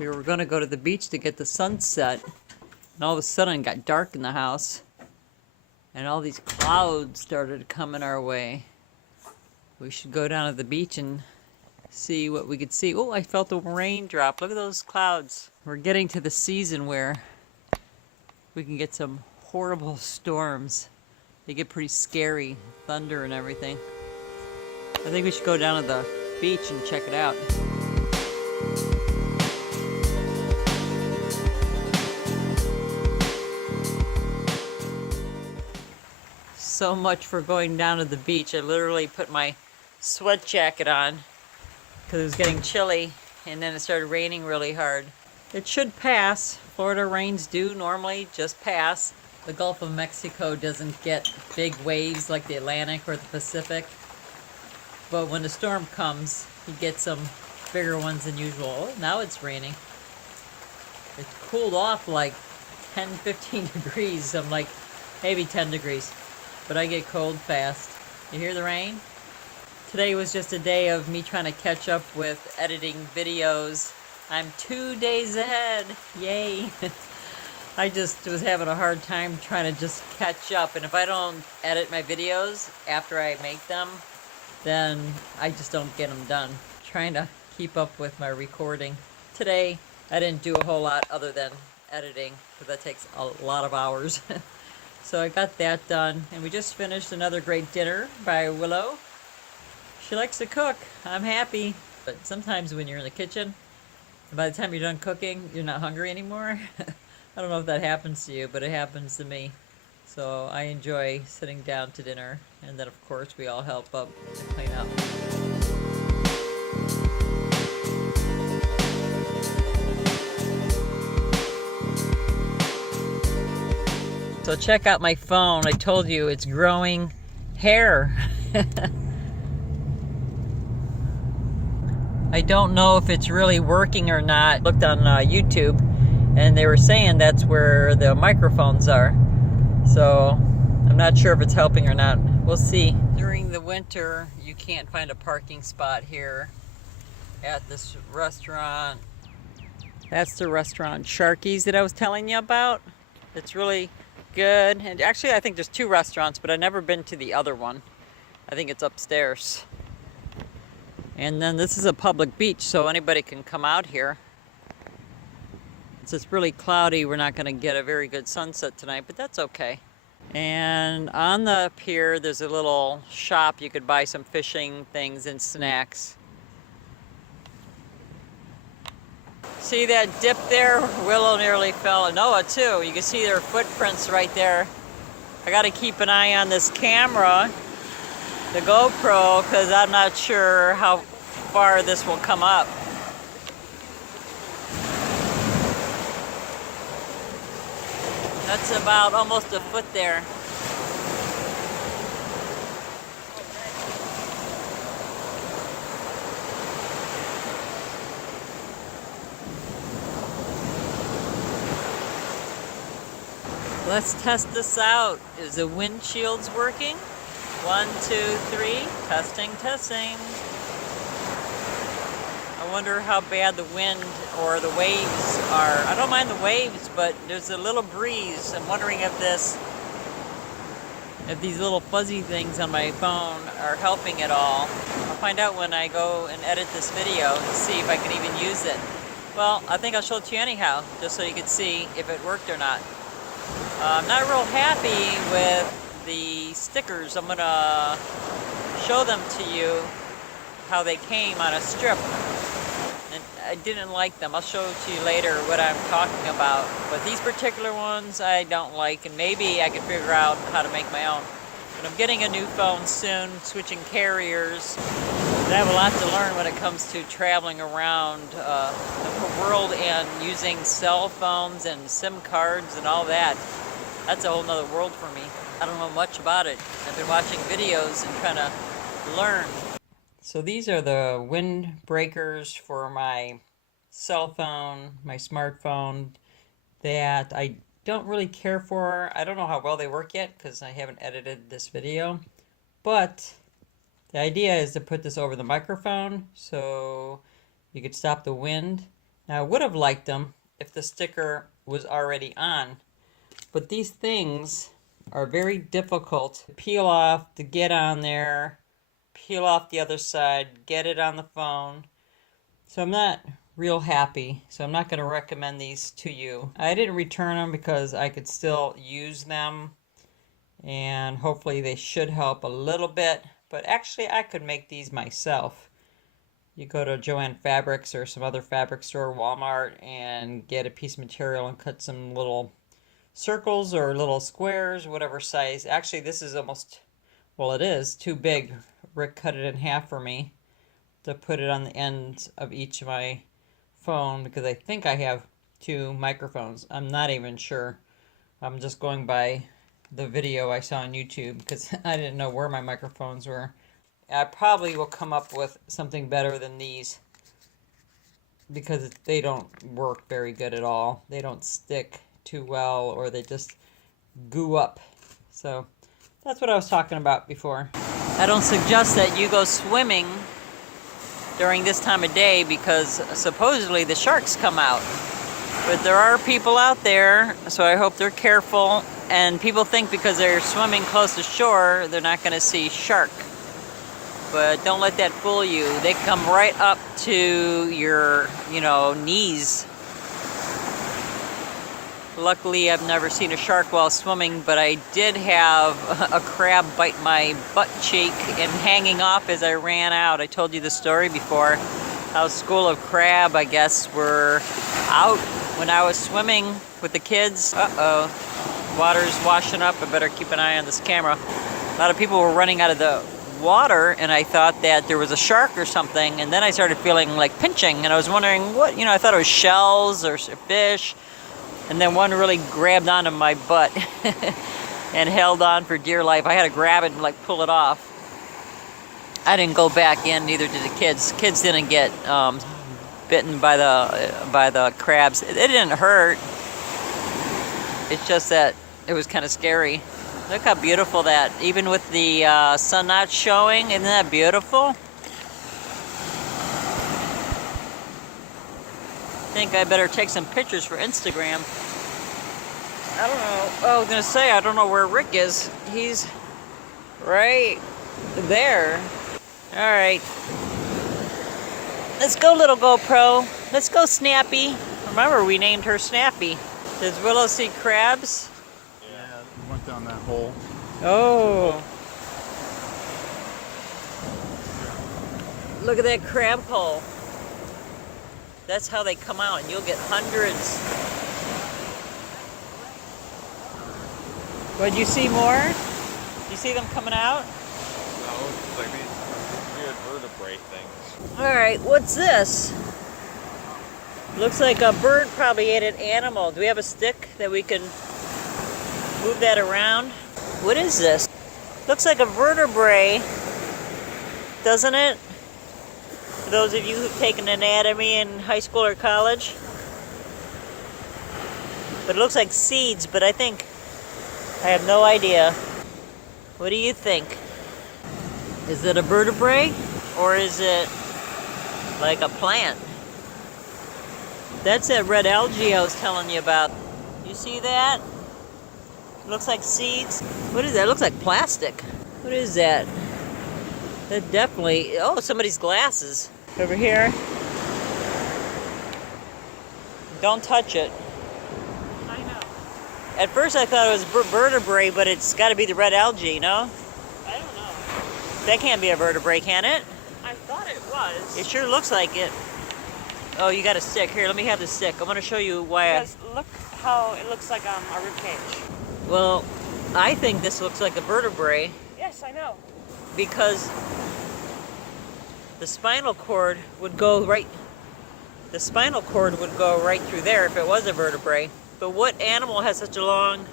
We were going to go to the beach to get the sunset, and all of a sudden it got dark in the house, and all these clouds started coming our way. We should go down to the beach and see what we could see. Oh, I felt a raindrop. Look at those clouds. We're getting to the season where we can get some horrible storms. They get pretty scary, thunder and everything. I think we should go down to the beach and check it out. So much for going down to the beach. I literally put my sweat jacket on because it was getting chilly, and then it started raining really hard. It should pass. Florida rains do normally just pass. The Gulf of Mexico doesn't get big waves like the Atlantic or the Pacific. But when the storm comes, you get some bigger ones than usual. Oh, now it's raining. It cooled off like 10, 15 degrees. I'm like, maybe 10 degrees. But I get cold fast. You hear the rain? Today was just a day of me trying to catch up with editing videos. I'm 2 days ahead. Yay. I just was having a hard time trying to just catch up. And if I don't edit my videos after I make them, then I just don't get them done. Trying to keep up with my recording. Today, I didn't do a whole lot other than editing, but that takes a lot of hours. So I got that done, and we just finished another great dinner by Willow. She likes to cook. I'm happy. But sometimes when you're in the kitchen, by the time you're done cooking, you're not hungry anymore. I don't know if that happens to you, but it happens to me. So I enjoy sitting down to dinner, and then of course we all help up to clean up. So check out my phone. I told you it's growing hair. I don't know if it's really working or not. Looked on YouTube, and they were saying that's where the microphones are. So I'm not sure if it's helping or not. We'll see. During the winter, you can't find a parking spot here at this restaurant. That's the restaurant Sharky's that I was telling you about. It's really good. And actually, I think there's 2 restaurants, but I've never been to the other one. I think it's upstairs. And then this is a public beach, so anybody can come out here. It's really cloudy. We're not going to get a very good sunset tonight, but that's okay. And on the pier, there's a little shop. You could buy some fishing things and snacks. See that dip there? Willow nearly fell, and Noah too. You can see their footprints right there. I got to keep an eye on this camera, the GoPro, because I'm not sure how far this will come up. That's about almost a foot there. Let's test this out. Is the windshields working? 1, 2, 3. Testing, testing. I wonder how bad the wind or the waves are. I don't mind the waves, but there's a little breeze. I'm wondering if these little fuzzy things on my phone are helping at all. I'll find out when I go and edit this video to see if I can even use it. Well, I think I'll show it to you anyhow, just so you can see if it worked or not. I'm not real happy with the stickers. I'm gonna show them to you how they came on a strip. And I didn't like them. I'll show it to you later what I'm talking about. But these particular ones I don't like, and maybe I can figure out how to make my own. But I'm getting a new phone soon, switching carriers. And I have a lot to learn when it comes to traveling around the world and using cell phones and SIM cards and all that. That's a whole nother world for me. I don't know much about it. I've been watching videos and trying to learn. So these are the wind breakers for my cell phone, my smartphone, that I don't really care for. I don't know how well they work yet because I haven't edited this video. But the idea is to put this over the microphone so you could stop the wind. Now, I would have liked them if the sticker was already on, but these things are very difficult to peel off, to get on there, peel off the other side, get it on the phone. So I'm not real happy, so I'm not going to recommend these to you. I didn't return them because I could still use them, and hopefully they should help a little bit, but actually I could make these myself. You go to Joann Fabrics or some other fabric store, Walmart, and get a piece of material and cut some little circles or little squares, whatever size. Actually, this is almost, well, it is too big. Rick cut it in half for me to put it on the ends of each of my phone because I think I have 2 microphones. I'm not even sure. I'm just going by the video I saw on YouTube because I didn't know where my microphones were. I probably will come up with something better than these because they don't work very good at all. They don't stick too well, or they just goo up. So that's what I was talking about before. I don't suggest that you go swimming during this time of day because supposedly the sharks come out. But there are people out there, so I hope they're careful. And people think because they're swimming close to shore, they're not going to see shark. But don't let that fool you. They come right up to your, knees. Luckily, I've never seen a shark while swimming, but I did have a crab bite my butt cheek and hanging off as I ran out. I told you the story before. How school of crab, I guess, were out when I was swimming with the kids. Uh-oh, water's washing up. I better keep an eye on this camera. A lot of people were running out of the water, and I thought that there was a shark or something, and then I started feeling like pinching, and I was wondering what, I thought it was shells or fish, and then one really grabbed onto my butt and held on for dear life. I had to grab it and pull it off. I didn't go back in, neither did the kids. Kids didn't get bitten by the crabs. It didn't hurt. It's just that it was kind of scary. Look how beautiful that, even with the sun not showing, isn't that beautiful? I think I better take some pictures for Instagram. I don't know. Oh, I was gonna say, I don't know where Rick is. He's right there. All right. Let's go, little GoPro. Let's go, Snappy. Remember, we named her Snappy. Does Willow see crabs? Went down that hole. Oh. Look at that crab hole. That's how they come out, and you'll get hundreds. What, did you see more? You see them coming out? No, it's like these weird vertebrae things. All right, what's this? Looks like a bird probably ate an animal. Do we have a stick that we can move that around? What is this? Looks like a vertebrae, doesn't it? For those of you who've taken anatomy in high school or college. But it looks like seeds, but I have no idea. What do you think? Is it a vertebrae, or is it like a plant? That's that red algae I was telling you about. You see that? Looks like seeds. What is that? It looks like plastic. What is that? That definitely, somebody's glasses. Over here. Don't touch it. I know. At first I thought it was vertebrae, but it's got to be the red algae, no? I don't know. That can't be a vertebrae, can it? I thought it was. It sure looks like it. Oh, you got a stick. Here, let me have the stick. I'm going to show you why Because look how it looks like a rib cage. Well, I think this looks like a vertebrae Yes, I know. because the spinal cord would go right through there if it was a vertebrae. But what animal has such a long,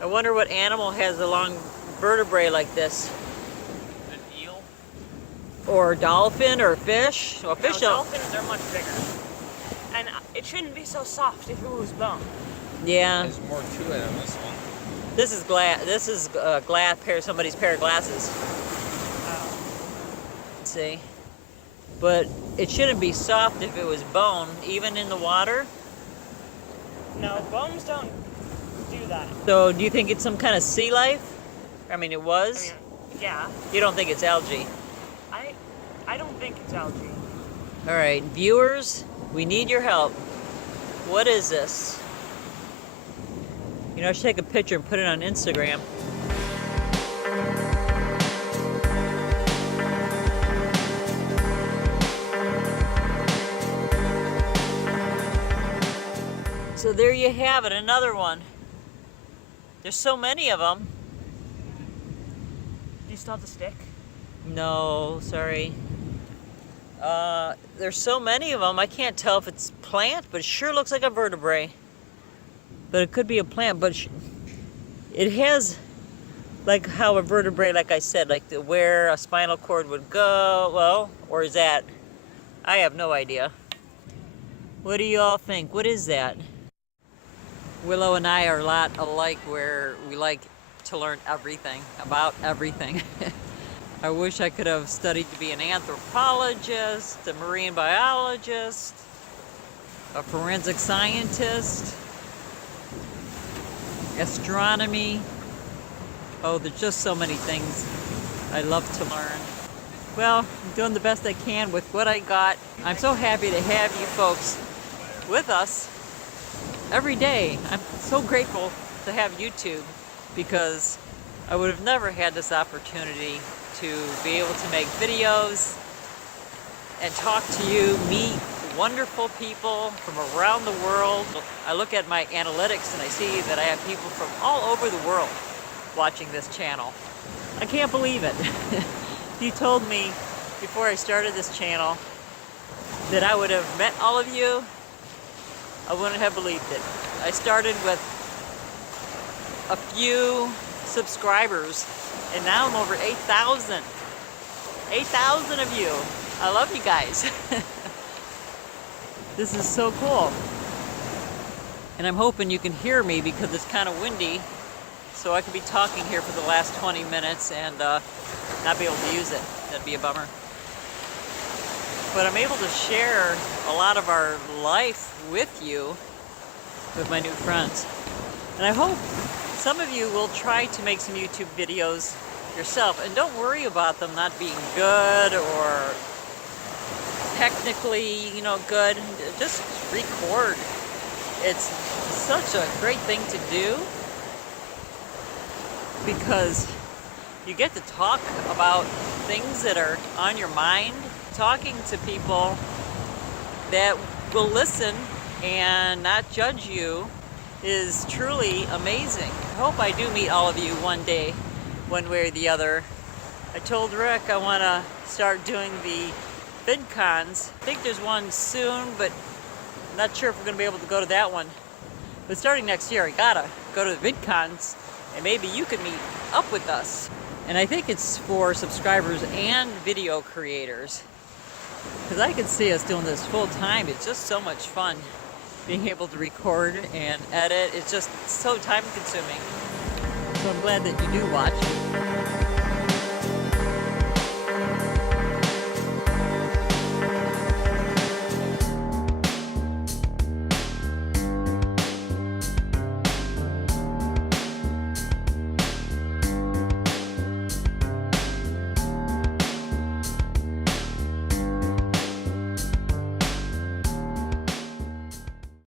I wonder what animal has a long vertebrae like this? An eel? Or a dolphin or a fish? Well, fish No, don't. dolphins are much bigger. And it shouldn't be so soft if it was bone. Yeah. There's more to it on this one. This is glass. This is somebody's pair of glasses. Oh. Let's see. but it shouldn't be soft if it was bone, even in the water. No, bones don't do that. So do you think it's some kind of sea life? I mean, it was? Yeah. You don't think it's algae? I don't think it's algae. All right, viewers, we need your help. What is this? You know, I should take a picture and put it on Instagram. So there you have it, another one. There's so many of them. Do you still have the stick? No, sorry. There's so many of them, I can't tell if it's plant, but it sure looks like a vertebrae. But it could be a plant, but it has, like how a vertebrae, like I said, like where a spinal cord would go, well, or is that? I have no idea. What do you all think? What is that? Willow and I are a lot alike where we like to learn everything, about everything. I wish I could have studied to be an anthropologist, a marine biologist, a forensic scientist, astronomy. Oh, there's just so many things I love to learn. Well, I'm doing the best I can with what I got. I'm so happy to have you folks with us every day. I'm so grateful to have YouTube because I would have never had this opportunity to be able to make videos and talk to you, meet wonderful people from around the world. I look at my analytics and I see that I have people from all over the world watching this channel. I can't believe it. If you told me before I started this channel that I would have met all of you, I wouldn't have believed it. I started with a few subscribers and now I'm over 8,000. 8,000 of you. I love you guys. This is so cool. And I'm hoping you can hear me because it's kind of windy. So I could be talking here for the last 20 minutes and not be able to use it. That'd be a bummer. But I'm able to share a lot of our life with you, with my new friends. And I hope some of you will try to make some YouTube videos yourself. And don't worry about them not being good or technically, you know, good. Just record. It's such a great thing to do because you get to talk about things that are on your mind. Talking to people that will listen and not judge you is truly amazing. I hope I do meet all of you one day, one way or the other. I told Rick I want to start doing the VidCons. I think there's one soon, but I'm not sure if we're going to be able to go to that one. But starting next year, I gotta go to the VidCons, and maybe you could meet up with us. And I think it's for subscribers and video creators. Because I can see us doing this full time. It's just so much fun being able to record and edit. It's just so time consuming. So I'm glad that you do watch.